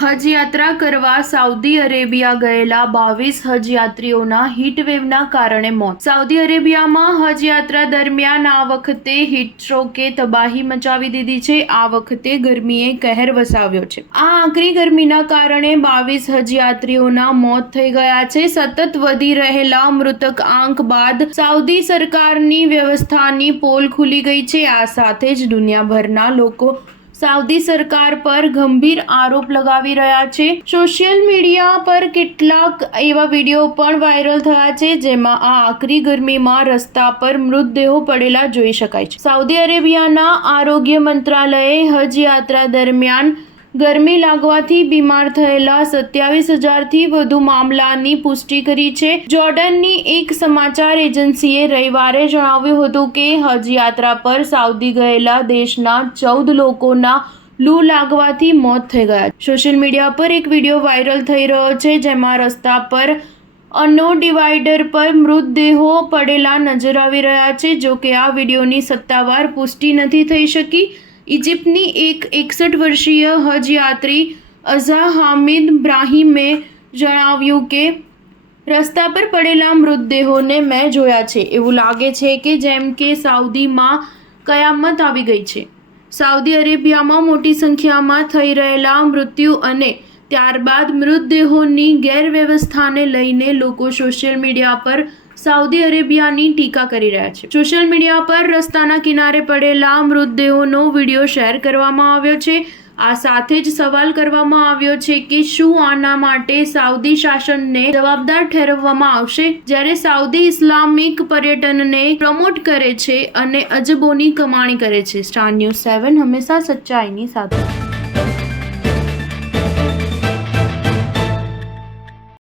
હજ યાત્રા કરવા સાઉદી અરેબિયા ગયેલા 22 હજ યાત્રીઓના હીટવેવના કારણે મોત. સાઉદી અરેબિયામાં હજ યાત્રા દરમિયાન આ વખતે હીટસ્ટ્રોકે તબાહી મચાવી દીધી છે. આ વખતે ગરમીએ કહેર વસાવ્યો છે. આ આકરી ગરમીના કારણે 22 હજ યાત્રીઓના મોત થઈ ગયા છે. સતત વધી રહેલા મૃતક આંક બાદ સાઉદી સરકારની વ્યવસ્થાની પોલ ખુલી ગઈ છે. આ સાથે જ દુનિયાભરના લોકો સાઉદી સરકાર પર ગંભીર આરોપ લગાવી રહ્યા છે. સોશિયલ મીડિયા પર કેટલાક એવા વિડીયો પણ વાયરલ થયા છે જેમાં આ આકરી ગરમીમાં રસ્તા પર મૃતદેહો પડેલા જોઈ શકાય છે. સાઉદી અરેબિયાના આરોગ્ય મંત્રાલયે હજ યાત્રા દરમિયાન ગરમી લાગવાથી બીમાર થયેલા 27,000થી વધુ મામલાની પુષ્ટિ કરી છે. જોર્ડનની એક સમાચાર એજન્સીએ રવિવારે જણાવ્યું હતું કે હજ યાત્રા પર સાઉદી ગયેલા દેશના 14 લોકોના લૂ લાગવાથી મોત થઈ ગયા. સોશિયલ મીડિયા પર એક વિડીયો વાયરલ થઈ રહ્યો છે જેમાં રસ્તા પર અનો ડિવાઈડર પર મૃતદેહો પડેલા નજર આવી રહ્યા છે. જો કે આ વિડીયોની સત્તાવાર પુષ્ટિ નથી થઈ શકી. ઇજિપ્તની એક 61 વર્ષીય હજ યાત્રી અઝા હામિદ બ્રાહીમે જણાવ્યું કે રસ્તા પર પડેલા મૃતદેહોને મેં જોયા છે. એવું લાગે છે કે જેમ કે સાઉદીમાં કયામત આવી ગઈ છે. સાઉદી અરેબિયામાં મોટી સંખ્યામાં થઈ રહેલા મૃત્યુ અને ત્યારબાદ મૃતદેહોની ગેરવ્યવસ્થાને લઈને લોકો સોશિયલ મીડિયા પર સાઉદી અરેબિયાની ટીકા કરી રહ્યા છે. સોશિયલ મીડિયા પર રસ્તાના કિનારે પડેલા મૃતદેહોનો વિડીયો શેર કરવામાં આવ્યો છે. આ સાથે જ સવાલ કરવામાં આવ્યો છે કે શું આના માટે સાઉદી શાસનને જવાબદાર ઠેરવવામાં આવશે, જ્યારે સાઉદી ઇસ્લામિક પર્યટનને પ્રમોટ કરે છે અને અજબોની કમાણી કરે છે. સ્ટાર ન્યૂઝ 7 હંમેશા સચ્ચાઈની સાથે.